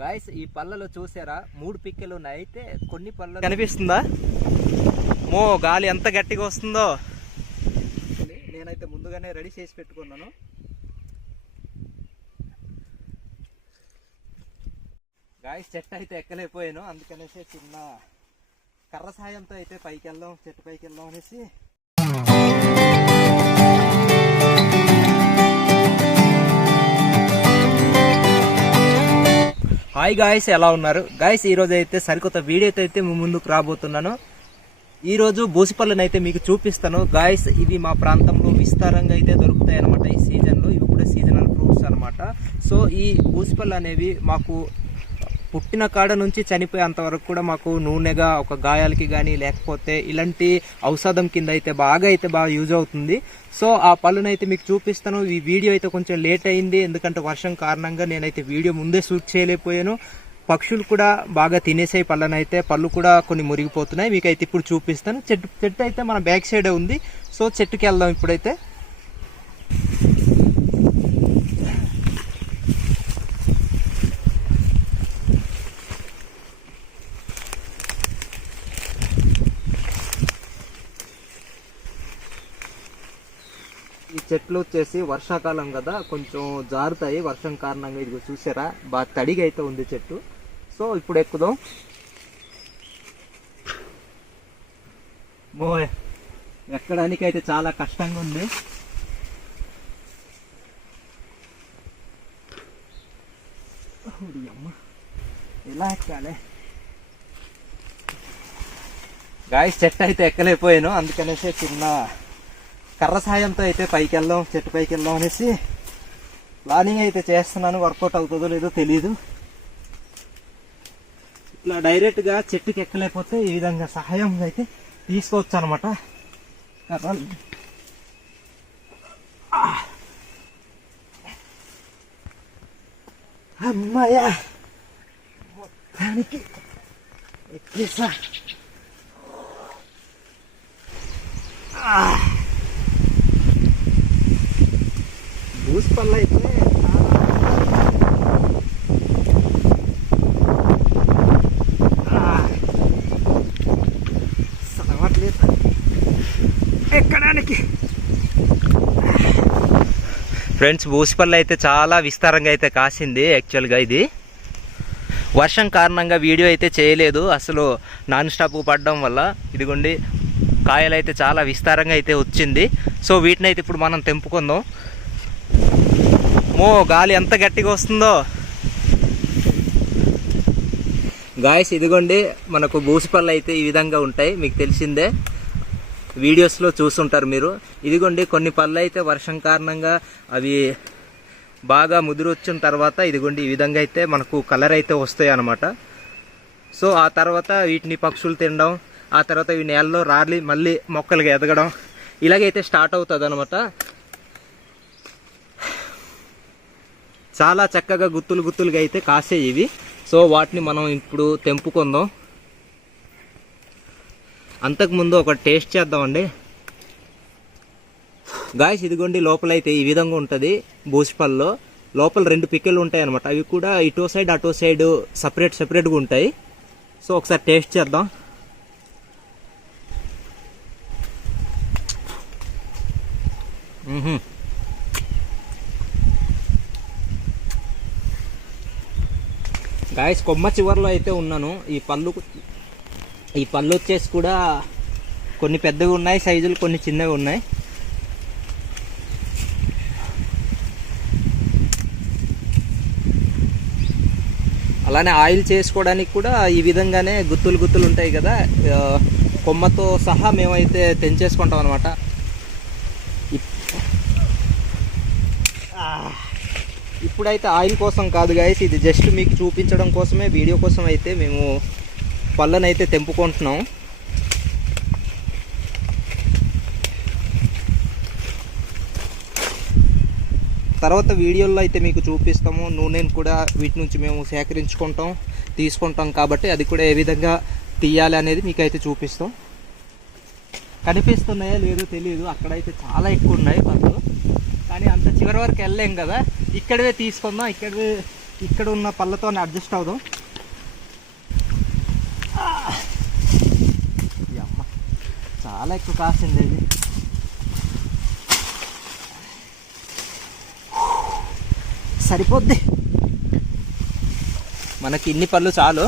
Guys ఈ పళ్ళలో చూసారా 3 పిక్కలు ఉన్నాయి. అయితే కొన్ని పళ్ళ కనిపిస్తుందా మో గాలి ఎంత గట్టిగా వస్తుందో. నేనైతే ముందుగానే రెడీ చేసి పెట్టుకున్నాను. గాయ్స్ చెట్టు అయితే ఎక్కలేకపోయాను, అందుకనేసి చిన్న కర్ర సాయంతో అయితే పైకి వెళ్దాం, చెట్టు పైకి వెళ్దాం అనేసి. హాయ్ గాయ్స్, ఎలా ఉన్నారు గాయ్స్? ఈరోజు అయితే సరికొత్త వీడియోతో అయితే మీ ముందుకు రాబోతున్నాను. ఈరోజు బూసిపళ్ళను అయితే మీకు చూపిస్తాను గాయ్స్. ఇవి మా ప్రాంతంలో విస్తారంగా అయితే దొరుకుతాయి అనమాట ఈ సీజన్లో. ఇవి కూడా సీజనల్ ఫ్రూట్స్ అనమాట. సో ఈ బూసిపళ్ళు అనేవి మాకు పుట్టిన కాడ నుంచి చనిపోయేంత వరకు కూడా మాకు నూనెగా ఒక గాయాలకి కానీ లేకపోతే ఇలాంటి ఔషధం కింద అయితే బాగా యూజ్ అవుతుంది. సో ఆ పళ్ళునైతే మీకు చూపిస్తాను. ఈ వీడియో అయితే కొంచెం లేట్ అయింది, ఎందుకంటే వర్షం కారణంగా నేనైతే వీడియో ముందే షూట్ చేయలేకపోయాను. పక్షులు కూడా బాగా తినేసాయి పళ్ళనైతే, పళ్ళు కూడా కొన్ని మురిగిపోతున్నాయి. మీకైతే ఇప్పుడు చూపిస్తాను. చెట్టు అయితే మన బ్యాక్ సైడే ఉంది. సో చెట్టుకి వెళ్దాం ఇప్పుడైతే. ఈ చెట్లు వచ్చేసి వర్షాకాలం కదా, కొంచెం జారుతాయి వర్షం కారణంగా. ఇది చూసారా, బాగా తడిగా అయితే ఉంది చెట్టు. సో ఇప్పుడు ఎక్కుదాం. ఎక్కడానికి అయితే చాలా కష్టంగా ఉంది. ఎలా ఎక్కాలి గాయ్స్? చెట్టు అయితే ఎక్కలేకపోయాను, అందుకనేసి చిన్న కర్ర సాయంతో అయితే పైకి వెళ్దాం, చెట్టు పైకి వెళ్దాం అనేసి ప్లానింగ్ అయితే చేస్తున్నాను. వర్కౌట్ అవుతుందో లేదో తెలీదు. ఇట్లా డైరెక్ట్గా చెట్టుకి ఎక్కలేకపోతే ఈ విధంగా సహాయం అయితే తీసుకోవచ్చు అనమాట. కర్రలు అమ్మాయ్యా, మొత్తానికి ఎక్కేసా. బూసిపళ్ళు అయితే ఎక్కడానికి. ఫ్రెండ్స్, బూసిపళ్ళు అయితే చాలా విస్తారంగా అయితే కాసింది. యాక్చువల్గా ఇది వర్షం కారణంగా వీడియో అయితే చేయలేదు, అసలు నాన్ స్టాప్ పడడం వల్ల. ఇదిగోండి కాయలు అయితే చాలా విస్తారంగా అయితే వచ్చింది. సో వీటిని అయితే ఇప్పుడు మనం తెంపుకుందాం. గాలి ఎంత గట్టిగా వస్తుందో గాయస్. ఇదిగోండి మనకు బూసిపళ్ళు అయితే ఈ విధంగా ఉంటాయి, మీకు తెలిసిందే, వీడియోస్లో చూస్తుంటారు మీరు. ఇదిగోండి కొన్ని పళ్ళు అయితే వర్షం కారణంగా అవి బాగా ముదిరి వచ్చిన తర్వాత ఇదిగోండి ఈ విధంగా అయితే మనకు కలర్ అయితే వస్తాయి అన్నమాట. సో ఆ తర్వాత వీటిని పక్షులు తినడం, ఆ తర్వాత ఇవి నేలలో రాలి మళ్ళీ మొక్కలుగా ఎదగడం, ఇలాగైతే స్టార్ట్ అవుతుంది అనమాట. చాలా చక్కగా గుత్తులుగా అయితే కాసేవి ఇవి. సో వాటిని మనం ఇప్పుడు తెంపుకుందాం. అంతకుముందు ఒక టేస్ట్ చేద్దామండి గాయస్. ఇదిగోండి లోపలైతే ఈ విధంగా ఉంటుంది బూసిపళ్ళలో. లోపల 2 పిక్కలు ఉంటాయి అనమాట. అవి కూడా ఇటో సైడ్ అటో సైడ్ సపరేట్గా ఉంటాయి. సో ఒకసారి టేస్ట్ చేద్దాం. గాయస్ కొమ్మ చివరిలో అయితే ఉన్నాను. ఈ పళ్ళు వచ్చేసి కూడా కొన్ని పెద్దవి ఉన్నాయి సైజులు, కొన్ని చిన్నవి ఉన్నాయి. అలానే ఆయిల్ చేసుకోవడానికి కూడా ఈ విధంగానే గుత్తులు ఉంటాయి కదా, కొమ్మతో సహా మేమైతే తెంచేసుకుంటాం అనమాట. ఇప్పుడైతే ఆయిల్ కోసం కాదు గాయస్, ఇది జస్ట్ మీకు చూపించడం కోసమే, వీడియో కోసం అయితే మేము పళ్ళను అయితే తెంపుకుంటున్నాం. తర్వాత వీడియోలో అయితే మీకు చూపిస్తాము. నూనెను కూడా వీటి నుంచి మేము తీసుకుంటాం కాబట్టి అది కూడా ఏ విధంగా తీయాలి అనేది మీకు అయితే చూపిస్తాం. కనిపిస్తున్నాయో లేదో తెలియదు, అక్కడైతే చాలా ఎక్కువ ఉన్నాయి పళ్ళు. కానీ అంత చివరి వరకు వెళ్ళలేం కదా, ఇక్కడవే తీసుకుందాం, ఇక్కడవే ఇక్కడ ఉన్న పళ్ళతో అడ్జస్ట్ అవుదాం. అమ్మ చాలా ఎక్కువ కాసింది ఇది. సరిపోద్ది మనకి ఇన్ని పళ్ళు చాలు.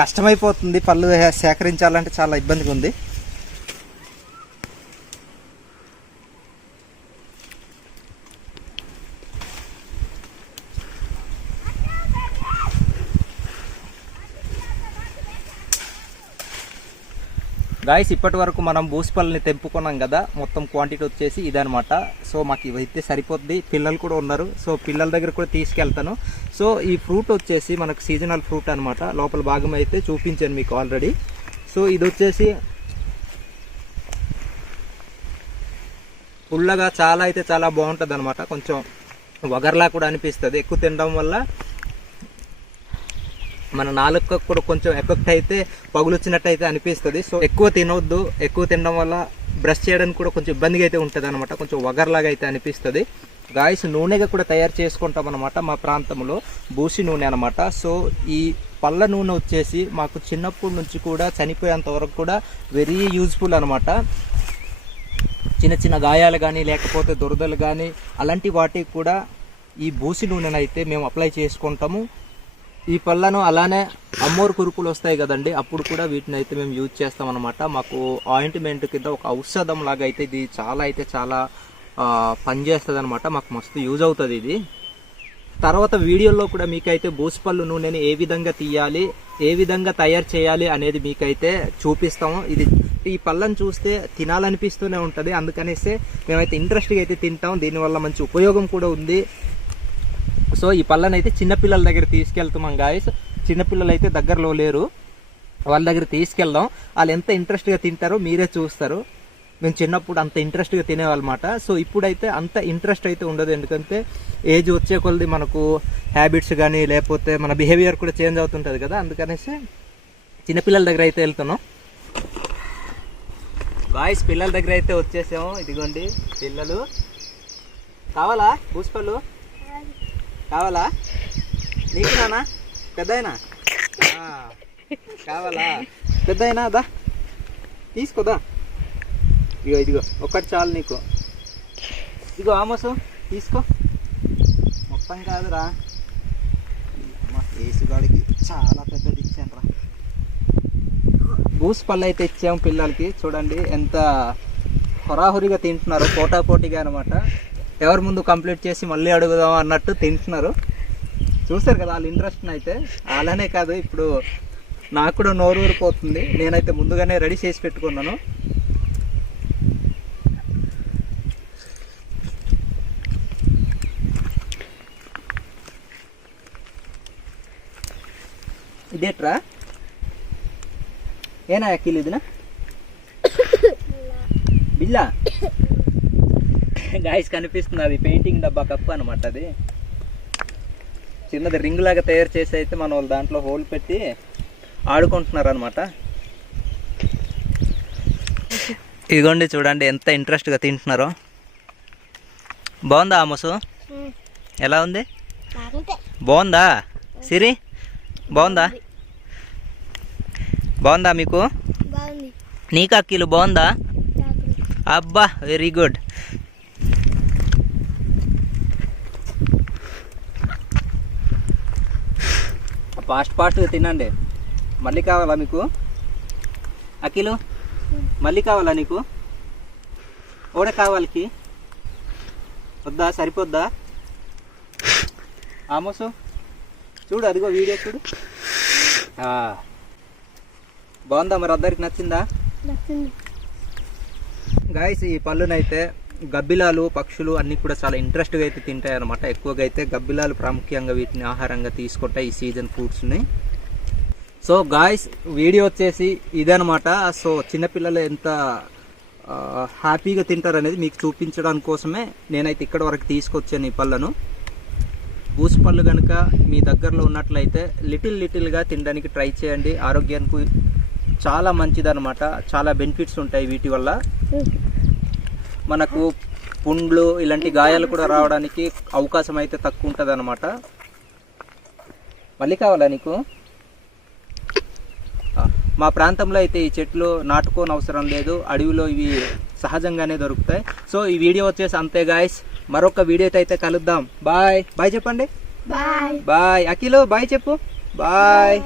కష్టమైపోతుంది పళ్ళు సేకరించాలంటే, చాలా ఇబ్బందిగా ఉంది. గాయస్ ఇప్పటి వరకు మనం బూసిపళ్ళని తెంపుకున్నాం కదా, మొత్తం క్వాంటిటీ వచ్చేసి ఇదనమాట. సో మాకు ఇవైతే సరిపోద్ది. పిల్లలు కూడా ఉన్నారు, సో పిల్లల దగ్గర కూడా తీసుకెళ్తాను. సో ఈ ఫ్రూట్ వచ్చేసి మనకు సీజనల్ ఫ్రూట్ అనమాట. లోపల భాగం అయితే చూపించాను మీకు ఆల్రెడీ. సో ఇది వచ్చేసి పుల్లగా చాలా అయితే చాలా బాగుంటుంది అనమాట. కొంచెం వగర్లా కూడా అనిపిస్తుంది. ఎక్కువ తినడం వల్ల మన నాలుక కూడా కొంచెం ఎఫెక్ట్ అయితే పగులొచ్చినట్టు అయితే అనిపిస్తుంది. సో ఎక్కువ తినొద్దు. ఎక్కువ తినడం వల్ల బ్రష్ చేయడానికి కూడా కొంచెం ఇబ్బందిగా అయితే ఉంటుంది అనమాట. కొంచెం వగర్లాగా అయితే అనిపిస్తుంది. గాయస్ నూనెగా కూడా తయారు చేసుకుంటాం అనమాట మా ప్రాంతంలో, బూసి నూనె అనమాట. సో ఈ పళ్ళ నూనె వచ్చేసి మాకు చిన్నప్పటి నుంచి కూడా చనిపోయేంత వరకు కూడా వెరీ యూజ్ఫుల్ అనమాట. చిన్న చిన్న గాయాలు కానీ లేకపోతే దురదలు కానీ అలాంటి వాటికి కూడా ఈ బూసి నూనెను అయితే మేము అప్లై చేసుకుంటాము. ఈ పళ్ళను అలానే అమ్మోరు కురుపులు వస్తాయి కదండి, అప్పుడు కూడా వీటిని అయితే మేము యూజ్ చేస్తాం అనమాట. మాకు ఆయింట్మెంట్ కింద ఒక ఔషధం లాగా అయితే ఇది చాలా పనిచేస్తుంది అనమాట. మాకు మస్తు యూజ్ అవుతుంది ఇది. తర్వాత వీడియోలో కూడా మీకైతే బూసిపళ్ళు నూనెని ఏ విధంగా తీయాలి, ఏ విధంగా తయారు చేయాలి అనేది మీకైతే చూపిస్తాము. ఇది ఈ పళ్ళను చూస్తే తినాలనిపిస్తూనే ఉంటుంది, అందుకనేసి మేమైతే ఇంట్రెస్ట్గా అయితే తింటాం. దీనివల్ల మంచి ఉపయోగం కూడా ఉంది. సో ఈ పళ్ళని అయితే చిన్నపిల్లల దగ్గర తీసుకెళ్తున్నాం గాయస్. చిన్నపిల్లలు అయితే దగ్గరలో లేరు, వాళ్ళ దగ్గర తీసుకెళ్దాం. వాళ్ళు ఎంత ఇంట్రెస్ట్గా తింటారో మీరే చూస్తారు. మేము చిన్నప్పుడు అంత ఇంట్రెస్ట్గా తినేవాళ్ళమాట. సో ఇప్పుడైతే అంత ఇంట్రెస్ట్ అయితే ఉండదు, ఎందుకంటే ఏజ్ వచ్చే కొలది మనకు హ్యాబిట్స్ కానీ లేకపోతే మన బిహేవియర్ కూడా చేంజ్ అవుతుంటుంది కదా, అందుకనేసి చిన్నపిల్లల దగ్గర అయితే వెళ్తున్నాం. గాయస్ పిల్లల దగ్గర అయితే వచ్చేసాము. ఇదిగోండి పిల్లలు. కావాలా బూసిపళ్ళు? కావాలా నీకు? నానా పెద్దయినా కావాలా? పెద్దయినా దా తీసుకోదా. ఇదిగో ఒక్కటి చాలు నీకు. ఇదిగో ఆమోసు తీసుకో. మొత్తం కాదురా, ఏసుగాడికి చాలా పెద్దది ఇచ్చాను రా. బూస్ పళ్ళు అయితే ఇచ్చాము పిల్లలకి. చూడండి ఎంత హొరాహురిగా తింటున్నారు, పోటాపోటీగా అనమాట. ఎవరి ముందు కంప్లీట్ చేసి మళ్ళీ అడుగుదాం అన్నట్టు తింటున్నారు. చూస్తారు కదా వాళ్ళ ఇంట్రెస్ట్ అయితే. అలానే కాదు, ఇప్పుడు నాకు కూడా నోరు ఊరిపోతుంది. నేనైతే ముందుగానే రెడీ చేసి పెట్టుకున్నాను. ఇదేట్రా ఏనా అక్కిలు ఇదినా బిల్లా గాయస్ కనిపిస్తుంది. అది పెయింటింగ్ డబ్బా కప్పు అనమాట. అది చిన్నది రింగ్ లాగా తయారు చేసి అయితే మన వాళ్ళు దాంట్లో హోల్ పెట్టి ఆడుకుంటున్నారు అనమాట. ఇదిగోండి చూడండి ఎంత ఇంట్రెస్ట్గా తింటున్నారో. బాగుందా ఆమోసు? ఎలా ఉంది? బాగుందా సిరి? బాగుందా? బాగుందా మీకు? నీకు అక్కిలు బాగుందా? అబ్బా వెరీ గుడ్. ఫాస్ట్గా తినండి. మళ్ళీ కావాలా మీకు అఖిలు? మళ్ళీ కావాలా నీకు? ఓడ కావాలకి వద్దా? సరిపోద్దా? ఆమోసు చూడు, అదిగో వీడియో చూడు. బాగుందా మరి? అందరికి నచ్చిందా? గాయస్ ఈ పళ్ళునైతే గబ్బిలాలు పక్షులు అన్నీ కూడా చాలా ఇంట్రెస్ట్గా అయితే తింటాయి అనమాట. ఎక్కువగా అయితే గబ్బిలాలు ప్రాముఖ్యంగా వీటిని ఆహారంగా తీసుకుంటాయి ఈ సీజన్ ఫ్రూట్స్ని. సో గాయస్ వీడియో వచ్చేసి ఇదనమాట. సో చిన్నపిల్లలు ఎంత హ్యాపీగా తింటారు అనేది మీకు చూపించడానికి కోసమే నేనైతే ఇక్కడ వరకు తీసుకొచ్చాను ఈ పళ్ళను. బూసి పళ్ళు కనుక మీ దగ్గరలో ఉన్నట్లయితే లిటిల్గా తినడానికి ట్రై చేయండి. ఆరోగ్యానికి చాలా మంచిదన్నమాట. చాలా బెనిఫిట్స్ ఉంటాయి వీటి వల్ల. మనకు పుండ్లు ఇలాంటి గాయాలు కూడా రావడానికి అవకాశం అయితే తక్కువ ఉంటుంది అనమాట. మళ్ళీ కావాలా నీకు? మా ప్రాంతంలో అయితే ఈ చెట్లు నాటుకోని అవసరం లేదు, అడవిలో ఇవి సహజంగానే దొరుకుతాయి. సో ఈ వీడియో వచ్చేసి అంతే గాయస్, మరొక వీడియోతో అయితే కలుద్దాం. బాయ్ బాయ్ చెప్పండి. బాయ్. అఖిలు బాయ్ చెప్పు. బాయ్.